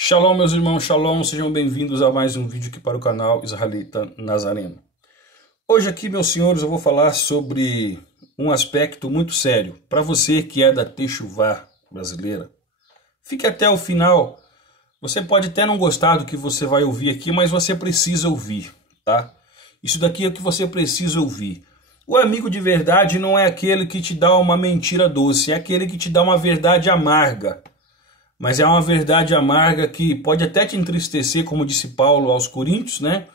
Shalom, meus irmãos, shalom, sejam bem-vindos a mais um vídeo aqui para o canal Israelita Nazareno. Hoje aqui, meus senhores, eu vou falar sobre um aspecto muito sério. Para você que é da Techuvá brasileira, fique até o final. Você pode até não gostar do que você vai ouvir aqui, mas você precisa ouvir, tá? Isso daqui é o que você precisa ouvir. O amigo de verdade não é aquele que te dá uma mentira doce, é aquele que te dá uma verdade amarga. Mas é uma verdade amarga que pode até te entristecer, como disse Paulo aos Coríntios, né?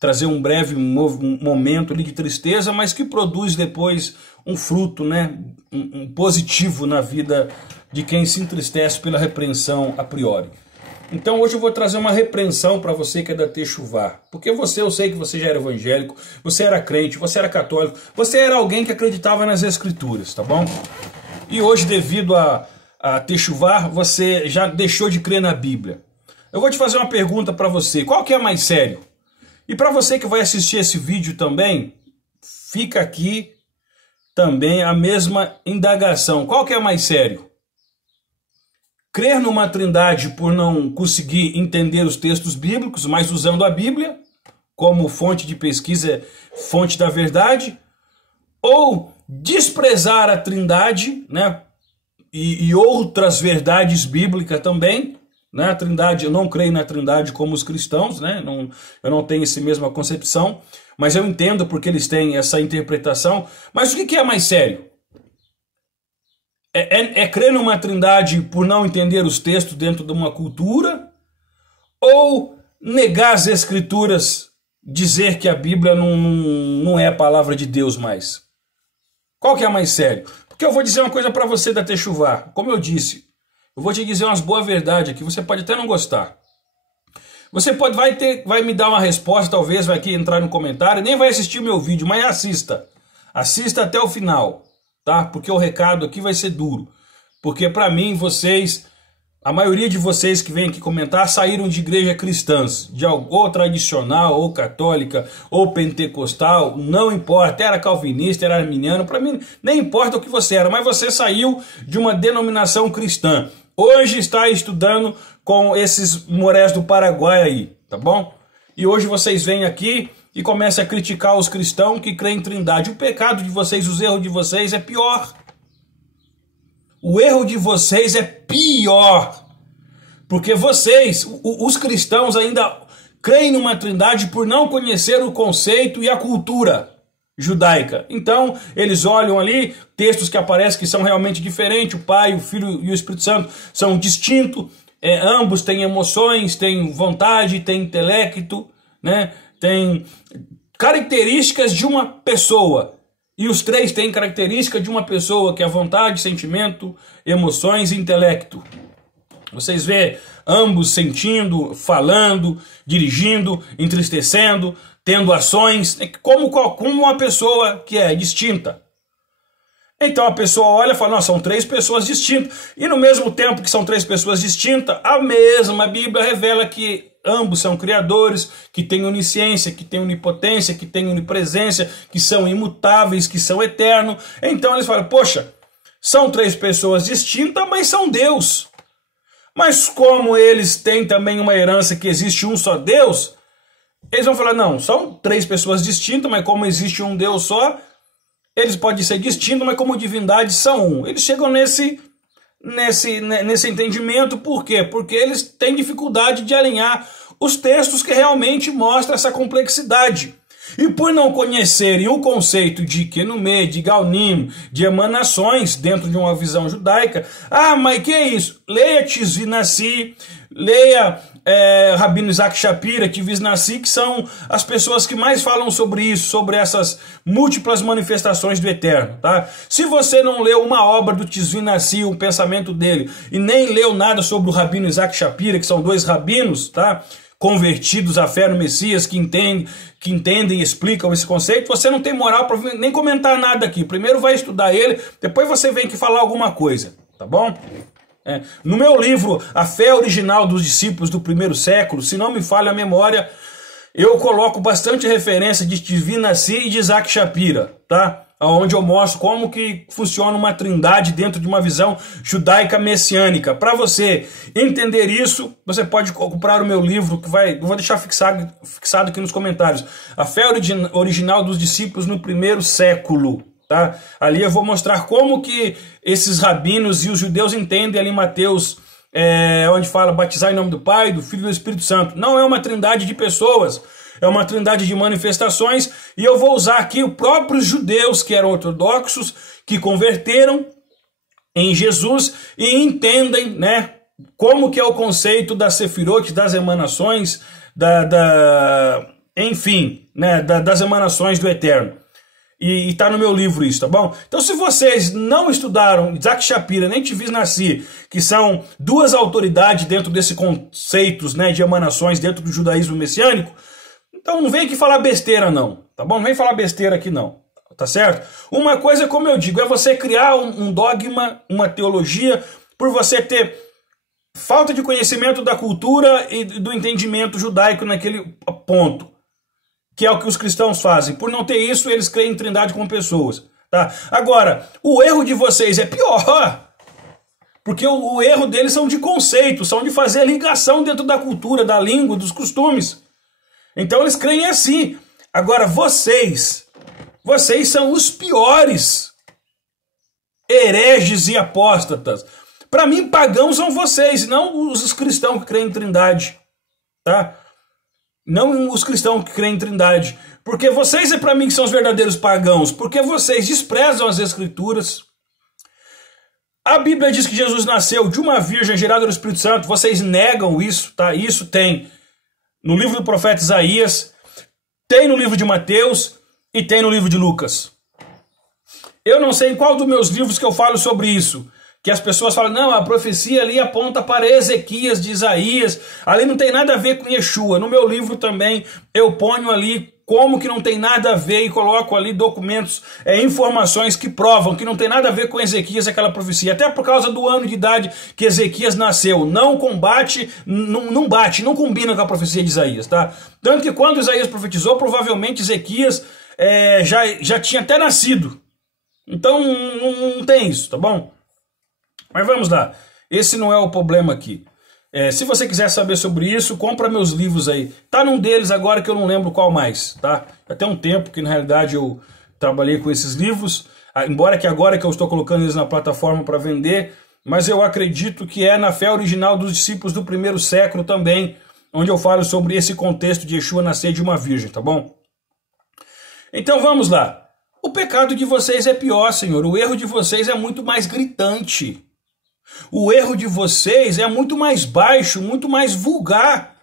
Trazer um breve momento ali de tristeza, mas que produz depois um fruto, né? Um positivo na vida de quem se entristece pela repreensão a priori. Então hoje eu vou trazer uma repreensão para você que é da Techuvá. Porque eu sei que você já era evangélico, você era crente, você era católico, você era alguém que acreditava nas escrituras, tá bom? E hoje, devido a Techuvá, você já deixou de crer na Bíblia. Eu vou te fazer uma pergunta para você, qual que é mais sério? E para você que vai assistir esse vídeo também, fica aqui também a mesma indagação, qual que é mais sério? Crer numa trindade por não conseguir entender os textos bíblicos, mas usando a Bíblia como fonte de pesquisa, fonte da verdade, ou desprezar a trindade, né? E outras verdades bíblicas também, né? A trindade, eu não creio na trindade como os cristãos, né? Eu não tenho essa mesma concepção, mas eu entendo porque eles têm essa interpretação. Mas o que é mais sério? É crer numa trindade por não entender os textos dentro de uma cultura? Ou negar as escrituras, dizer que a Bíblia não é a palavra de Deus mais? Qual que é mais sério? Porque eu vou dizer uma coisa para você da Techuvá. Como eu disse, eu vou te dizer umas boas verdades aqui. Você pode até não gostar. Você vai me dar uma resposta, talvez, vai aqui entrar no comentário, nem vai assistir o meu vídeo, mas assista. Assista até o final, tá? Porque o recado aqui vai ser duro. Porque para mim, a maioria de vocês que vem aqui comentar saíram de igreja cristãs, ou tradicional, ou católica, ou pentecostal, não importa, era calvinista, era arminiano, para mim nem importa o que você era, mas você saiu de uma denominação cristã. Hoje está estudando com esses morés do Paraguai aí, tá bom? E hoje vocês vêm aqui e começam a criticar os cristãos que creem em trindade. O pecado de vocês, os erros de vocês é pior. O erro de vocês é pior, porque vocês, os cristãos, ainda creem numa trindade por não conhecer o conceito e a cultura judaica. Então, eles olham ali textos que aparecem que são realmente diferentes, o Pai, o Filho e o Espírito Santo são distintos, ambos têm emoções, têm vontade, têm intelecto, né? Têm características de uma pessoa. E os três têm característica de uma pessoa, que é vontade, sentimento, emoções e intelecto. Vocês vê ambos sentindo, falando, dirigindo, entristecendo, tendo ações, como uma pessoa que é distinta. Então a pessoa olha e fala, nossa, são três pessoas distintas. E no mesmo tempo que são três pessoas distintas, a mesma Bíblia revela que ambos são criadores, que têm onisciência, que têm onipotência, que têm onipresença, que são imutáveis, que são eternos. Então eles falam, poxa, são três pessoas distintas, mas são Deus. Mas como eles têm também uma herança que existe um só Deus, eles vão falar, não, são três pessoas distintas, mas como existe um Deus só, eles podem ser distintos, mas como divindade são um. Eles chegam nesse entendimento, por quê? Porque eles têm dificuldade de alinhar os textos que realmente mostram essa complexidade. E por não conhecerem o conceito de Kenumé, de Gaunim, de emanações dentro de uma visão judaica, mas que é isso? Leia Tzvi Nasi, leia Rabino Isaac Shapira, Tzvi Nasi, que são as pessoas que mais falam sobre isso, sobre essas múltiplas manifestações do Eterno, tá? Se você não leu uma obra do Tzvi Nasi, um pensamento dele, e nem leu nada sobre o Rabino Isaac Shapira, que são dois rabinos, tá? Convertidos à fé no Messias, que entendem e explicam esse conceito, você não tem moral para nem comentar nada aqui. Primeiro vai estudar ele, depois você vem aqui falar alguma coisa, tá bom? No meu livro, A Fé Original dos Discípulos do Primeiro Século, se não me falha a memória, eu coloco bastante referência de Tzvi Nasi e de Isaac Shapira, tá? onde eu mostro como que funciona uma trindade dentro de uma visão judaica messiânica. Para você entender isso, você pode comprar o meu livro, que eu vou deixar fixado aqui nos comentários. A fé original dos discípulos no primeiro século. Tá? Ali eu vou mostrar como que esses rabinos e os judeus entendem ali em Mateus, onde fala batizar em nome do Pai, do Filho e do Espírito Santo. Não é uma trindade de pessoas, é uma trindade de manifestações, e eu vou usar aqui os próprios judeus que eram ortodoxos, que converteram em Jesus e entendem, né, como que é o conceito da Sefirot, das emanações, enfim, né, das emanações do Eterno. E está no meu livro isso, tá bom? Então, se vocês não estudaram Isaac Shapira nem Tzvi Nasi, que são duas autoridades dentro desses conceitos, né, de emanações dentro do judaísmo messiânico, então não vem aqui falar besteira não, tá bom? Não vem falar besteira aqui não, tá certo? Uma coisa, como eu digo, é você criar um dogma, uma teologia, por você ter falta de conhecimento da cultura e do entendimento judaico naquele ponto, que é o que os cristãos fazem. Por não ter isso, eles creem em trindade com pessoas. Tá? Agora, o erro de vocês é pior, porque o erro deles são de conceito, são de fazer ligação dentro da cultura, da língua, dos costumes. Então eles creem assim. Agora, vocês são os piores hereges e apóstatas. Para mim, pagãos são vocês, não os cristãos que creem em trindade. Tá? Não os cristãos que creem em trindade. Porque vocês para mim que são os verdadeiros pagãos. Porque vocês desprezam as escrituras. A Bíblia diz que Jesus nasceu de uma virgem gerada do Espírito Santo. Vocês negam isso, tá? Isso tem no livro do profeta Isaías, tem no livro de Mateus e tem no livro de Lucas. Eu não sei em qual dos meus livros que eu falo sobre isso. Que as pessoas falam, não, a profecia ali aponta para Ezequias de Isaías, ali não tem nada a ver com Yeshua. No meu livro também eu ponho ali como que não tem nada a ver e coloco ali documentos, informações que provam que não tem nada a ver com Ezequias aquela profecia. Até por causa do ano de idade que Ezequias nasceu. Não combate, não bate, não combina com a profecia de Isaías, tá? Tanto que quando Isaías profetizou, provavelmente Ezequias já tinha até nascido. Então não tem isso, tá bom? Mas vamos lá, esse não é o problema aqui. Se você quiser saber sobre isso, compra meus livros aí. Tá num deles agora que eu não lembro qual mais, tá? Até um tempo que na realidade eu trabalhei com esses livros, embora que agora que eu estou colocando eles na plataforma para vender, mas eu acredito que é na fé original dos discípulos do primeiro século também, onde eu falo sobre esse contexto de Yeshua nascer de uma virgem, tá bom? Então vamos lá. O pecado de vocês é pior, Senhor. O erro de vocês é muito mais gritante. O erro de vocês é muito mais baixo, muito mais vulgar.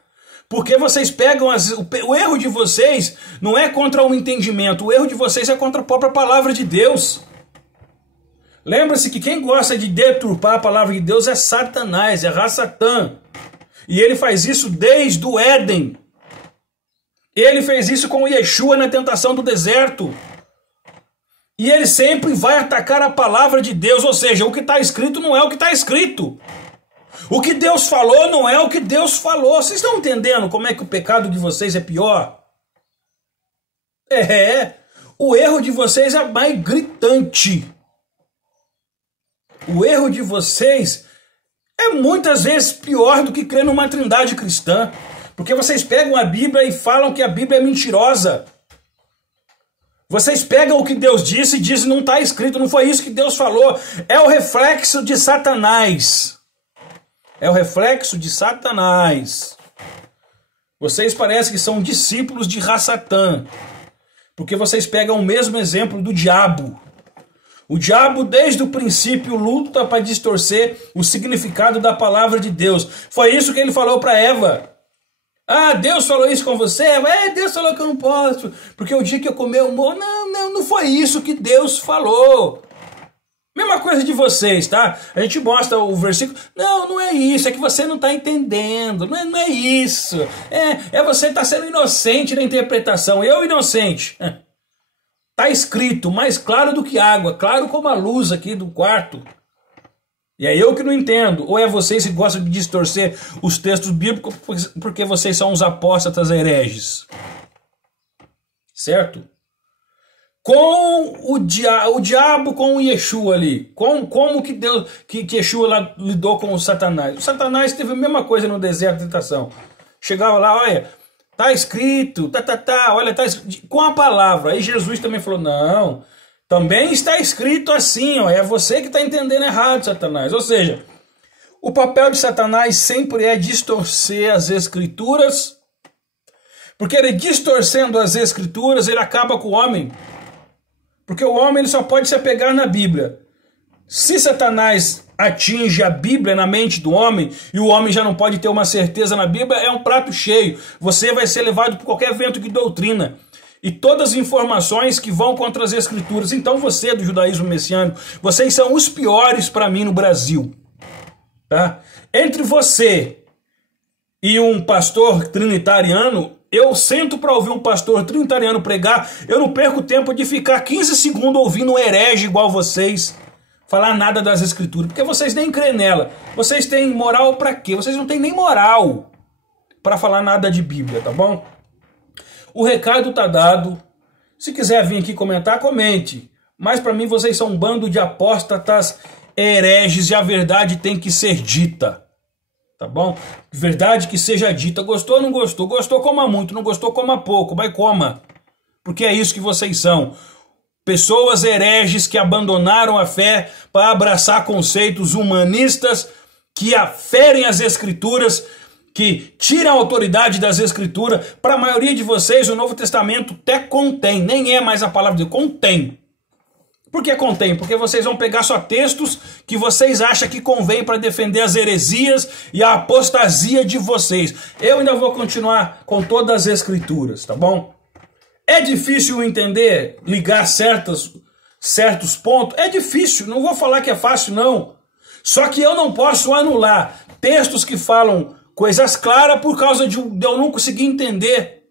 Porque vocês pegam o erro de vocês não é contra o entendimento, o erro de vocês é contra a própria palavra de Deus. Lembra-se que quem gosta de deturpar a palavra de Deus é Satanás, é Ra-Satã. E ele faz isso desde o Éden. Ele fez isso com Yeshua na tentação do deserto. E ele sempre vai atacar a palavra de Deus, ou seja, o que está escrito não é o que está escrito. O que Deus falou não é o que Deus falou. Vocês estão entendendo como é que o pecado de vocês é pior? O erro de vocês é mais gritante. O erro de vocês é muitas vezes pior do que crer numa trindade cristã. Porque vocês pegam a Bíblia e falam que a Bíblia é mentirosa. Vocês pegam o que Deus disse e dizem não está escrito, não foi isso que Deus falou. É o reflexo de Satanás. É o reflexo de Satanás. Vocês parecem que são discípulos de Ra-Satã, porque vocês pegam o mesmo exemplo do diabo. O diabo desde o princípio luta para distorcer o significado da palavra de Deus. Foi isso que ele falou para Eva. Ah, Deus falou isso com você? Deus falou que eu não posso, porque o dia que eu comer eu morro. Não foi isso que Deus falou. Mesma coisa de vocês, tá? A gente mostra o versículo. Não é isso, é que você não está entendendo. Não é isso. Você tá sendo inocente na interpretação. Eu inocente. Tá escrito, mais claro do que água, claro como a luz aqui do quarto. E é eu que não entendo, ou é vocês que gostam de distorcer os textos bíblicos porque vocês são uns apóstatas hereges. Certo? com o diabo com o Yeshua ali. Como que Deus, que Yeshua lá lidou com o Satanás? O Satanás teve a mesma coisa no deserto de tentação. Chegava lá, olha, tá escrito, olha, tá escrito, com a palavra. Aí Jesus também falou, não, também está escrito assim, ó, é você que está entendendo errado, Satanás. Ou seja, o papel de Satanás sempre é distorcer as escrituras, porque ele distorcendo as escrituras, ele acaba com o homem. Porque o homem ele só pode se apegar na Bíblia. Se Satanás atinge a Bíblia na mente do homem, e o homem já não pode ter uma certeza na Bíblia, é um prato cheio. Você vai ser levado por qualquer vento de doutrina. E todas as informações que vão contra as escrituras. Então você, do judaísmo messiânico, vocês são os piores para mim no Brasil. Tá? Entre você e um pastor trinitariano, eu sento para ouvir um pastor trinitariano pregar, eu não perco tempo de ficar 15 segundos ouvindo um herege igual vocês falar nada das escrituras, porque vocês nem creem nela. Vocês têm moral para quê? Vocês não têm nem moral para falar nada de Bíblia, tá bom? O recado tá dado. Se quiser vir aqui comentar, comente. Mas para mim vocês são um bando de apóstatas hereges e a verdade tem que ser dita. Tá bom? Verdade que seja dita. Gostou ou não gostou? Gostou, coma muito. Não gostou, coma pouco. Mas coma. Porque é isso que vocês são. Pessoas hereges que abandonaram a fé para abraçar conceitos humanistas que aferem as escrituras, que tiram a autoridade das escrituras. Para a maioria de vocês, o Novo Testamento até contém. Nem é mais a palavra de Deus. Contém. Por que contém? Porque vocês vão pegar só textos que vocês acham que convém para defender as heresias e a apostasia de vocês. Eu ainda vou continuar com todas as escrituras, tá bom? É difícil entender, ligar certos pontos? É difícil, não vou falar que é fácil não. Só que eu não posso anular textos que falam coisas claras por causa de eu não conseguir entender.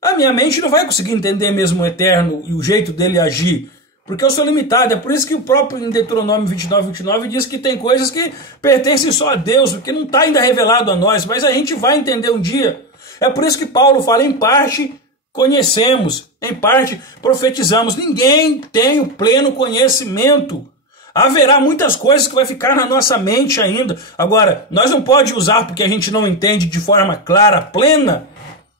A minha mente não vai conseguir entender mesmo o Eterno e o jeito dele agir. Porque eu sou limitado, é por isso que o próprio em Deuteronômio 29 diz que tem coisas que pertencem só a Deus, porque não está ainda revelado a nós, mas a gente vai entender um dia. É por isso que Paulo fala, em parte conhecemos, em parte profetizamos. Ninguém tem o pleno conhecimento. Haverá muitas coisas que vai ficar na nossa mente ainda. Agora, nós não podemos usar porque a gente não entende de forma clara, plena,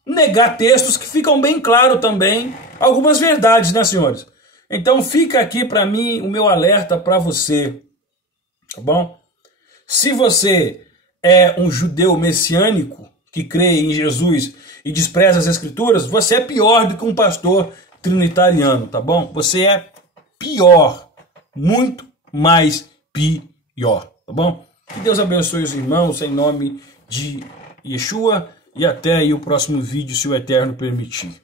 negar textos que ficam bem claros também, algumas verdades, né, senhores? Então fica aqui para mim o meu alerta para você, tá bom? Se você é um judeu messiânico que crê em Jesus e despreza as escrituras, você é pior do que um pastor trinitariano, tá bom? Você é pior, muito mais pior, tá bom? Que Deus abençoe os irmãos em nome de Yeshua e até aí o próximo vídeo, se o Eterno permitir.